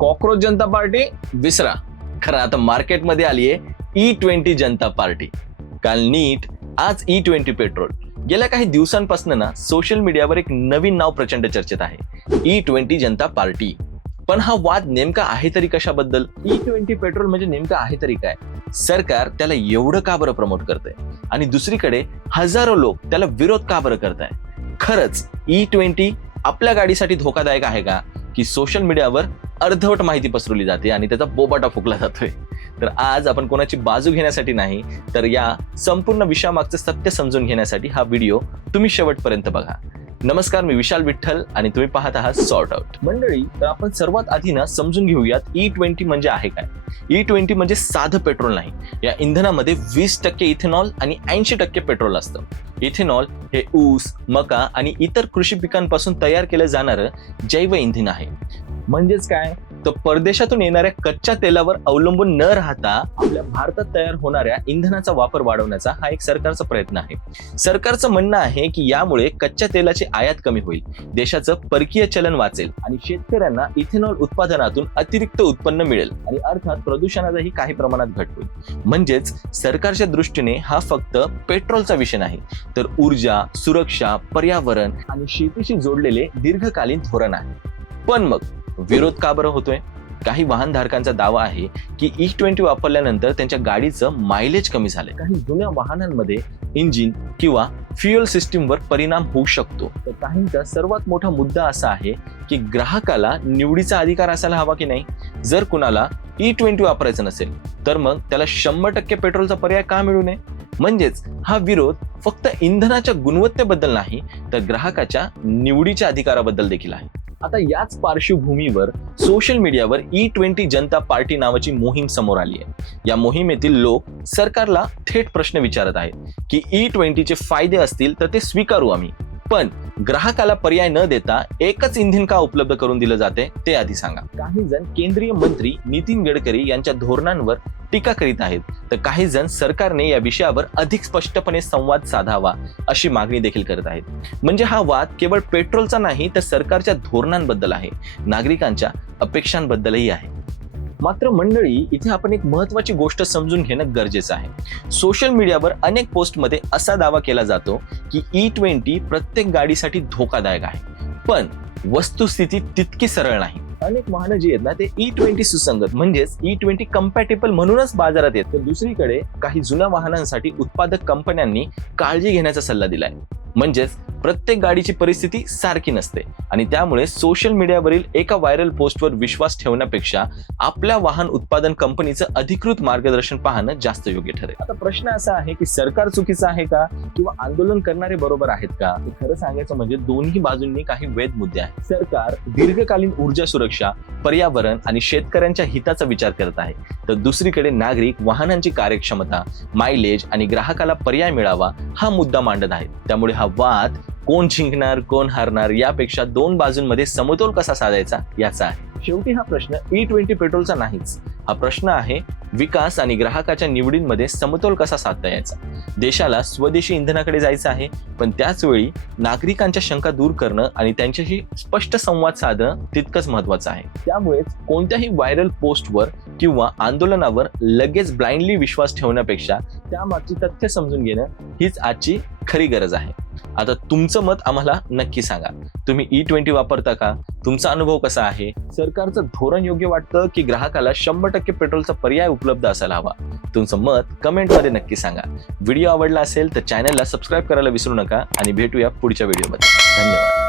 Cockroach जनता party विसरा. खरं आता मार्केटमध्ये आली आहे E20 जनता पार्टी. काल नीट, आज E20 पेट्रोल. गेल्या काही दिवसांपासून ना सोशल मीडियावर एक नवीन नाव प्रचंड चर्चेत आहे, E20 जनता पार्टी. पण हा वाद नेमका आहे तरी कशाबद्दल? E20 पेट्रोल म्हणजे नेमकं आहे तरी काय? सरकार त्याला एवढं का बरं प्रमोट करतंय आणि दुसरीकडे हजारो लोक त्याला विरोध का बरं करताय? खरंच E20 आपल्या गाडीसाठी धोकादायक आहे का, की सोशल मीडियावर अर्धवट माहिती पसरवली जाते आणि त्याचा बोबाटा फुकला जातोय? तर आज आपण कोणाची बाजू घेण्यासाठी नाही, तर या संपूर्ण विषयामागचं सत्य समजून घेण्यासाठी हा व्हिडिओ तुम्ही शेवटपर्यंत बघा. नमस्कार, मी विशाल विठ्ठल आणि तुम्ही पाहत आहात सॉर्ट आउट. मंडळी, तर आपण सर्वात आधी ना समजून घेऊयात E20 म्हणजे आहे काय. E20 म्हणजे साधं पेट्रोल नाही. या इंधनामध्ये 20% इथेनॉल आणि 80% पेट्रोल असतं. इथेनॉल हे ऊस, मका आणि इतर कृषी पिकांपासून तयार केलं जाणारं जैव इंधन आहे. म्हणजेच काय, तर परदेशातून येणाऱ्या कच्च्या तेलावर अवलंबून न राहता आपल्या भारतात तयार होणाऱ्या इंधनाचा वापर वाढवण्याचा हा एक सरकारचा प्रयत्न आहे. सरकारचं म्हणणं आहे की यामुळे कच्च्या तेलाची आयात कमी होईल, देशाचं परकीय चलन वाचेल आणि शेतकऱ्यांना इथेनॉल उत्पादनातून अतिरिक्त उत्पन्न मिळेल आणि अर्थात प्रदूषणातही काही प्रमाणात घट होईल. म्हणजेच सरकारच्या दृष्टीने हा फक्त पेट्रोलचा विषय नाही, तर ऊर्जा, सुरक्षा, पर्यावरण आणि शेतीशी जोडलेले दीर्घकालीन धोरण आहे. पण मग विरोध का बरं होतोय? काही वाहनधारकांचा दावा आहे की E20 वापरल्यानंतर त्यांच्या गाडीचं मायलेज कमी झालंय. काही जुन्या वाहनांमध्ये इंजिन किंवा फ्युएल सिस्टीमवर परिणाम होऊ शकतो. तर काहींचा सर्वात मोठा मुद्दा असा आहे की ग्राहकाला निवडीचा अधिकार असायला हवा की नाही. जर कुणाला E20 वापरायचं नसेल तर मग त्याला 100% पेट्रोलचा पर्याय का मिळू नये? म्हणजेच हा विरोध फक्त इंधनाच्या गुणवत्तेबद्दल नाही, तर ग्राहकाच्या निवडीच्या अधिकाराबद्दल देखील आहे. आता याच पार्श्वभूमीवर सोशल मीडियावर E20 जनता पार्टी नावाची मोहीम समोर आली आहे. या मोहिमेतील लोक सरकारला थेट प्रश्न विचारत आहेत की E20 चे फायदे असतील तर ते स्वीकारू आम्ही, पण ग्राहकाला पर्याय न देता एकच इंधन का उपलब्ध करून दिलं जाते ते आधी सांगा. काही जण केंद्रीय मंत्री नितीन गडकरी यांच्या धोरणांवर टीका करीत आहेत, तर काही जण सरकारने या विषयावर अधिक स्पष्टपणे संवाद साधावा अशी मागणी देखील करत आहेत. म्हणजे हा वाद केवळ पेट्रोलचा नाही, तर सरकारच्या धोरणांबद्दल आहे, नागरिकांच्या अपेक्षांबद्दलही आहे. मात्र मंडळी, इथे आपण एक महत्वाची गोष्ट समजून घेणं गरजेचं आहे. सोशल मीडियावर अनेक पोस्टमध्ये असा दावा केला जातो की E20 प्रत्येक गाडीसाठी धोकादायक आहे, पण वस्तुस्थिती तितकी सरळ नाही. अनेक वाहनं जी आहेत ना, ते E20 सुसंगत म्हणजेच E20 कम्पॅटेबल म्हणूनच बाजारात येत. तर दुसरीकडे काही जुन्या वाहनांसाठी उत्पादक कंपन्यांनी काळजी घेण्याचा सल्ला दिलाय. म्हणजेच प्रत्येक गाडीची परिस्थिती सारखी नसते आणि त्यामुळे सोशल मीडियावरील एका व्हायरल पोस्टवर विश्वास ठेवण्यापेक्षा आपल्या वाहन उत्पादन कंपनीचं अधिकृत मार्गदर्शन पाहणं जास्त योग्य ठरेल. आता प्रश्न असा आहे की सरकार चुकीचं आहे का, किंवा आंदोलन करणारे बरोबर आहेत का? खरं सांगायचं म्हणजे दोन्ही बाजूंनी काही वैध मुद्दे आहेत. सरकार दीर्घकालीन ऊर्जा सुरक्षा, पर्यावरण आणि शेतकऱ्यांच्या हिताचा विचार करत आहे, तर दुसरीकडे नागरिक वाहनांची कार्यक्षमता, मायलेज आणि ग्राहकाला पर्याय मिळावा हा मुद्दा मांडत आहेत. त्यामुळे हा वाद कोण जिंकणार कोण हारणार यापेक्षा दोन बाजूंमध्ये समतोल कसा साधायचा याचा आहे. शेवटी हा प्रश्न E20 पेट्रोलचा नाहीच, हा प्रश्न आहे विकास आणि ग्राहकाच्या निवडींमध्ये समतोल कसा साधता यायचा. देशाला स्वदेशी इंधनाकडे जायचं आहे, पण त्याच वेळी नागरिकांच्या शंका दूर करणं आणि त्यांच्याशी स्पष्ट संवाद साधणं तितकंच महत्वाचं आहे. त्यामुळेच कोणत्याही व्हायरल पोस्टवर किंवा आंदोलनावर लगेच ब्लाइंडली विश्वास ठेवण्यापेक्षा त्यामागची तथ्य समजून घेणं हीच आजची खरी गरज आहे. आता तुमचं मत आम्हाला नक्की सांगा. तुम्ही E20 वापरता का? तुमचा अनुभव कसा आहे? सरकारचं धोरण योग्य वाटतं की ग्राहकाला 100% पेट्रोलचा पर्याय उपलब्ध असायला हवा? तुमचं मत कमेंटमध्ये नक्की सांगा. व्हिडिओ आवडला असेल तर चॅनलला सबस्क्राईब करायला विसरू नका आणि भेटूया पुढच्या व्हिडिओमध्ये. धन्यवाद.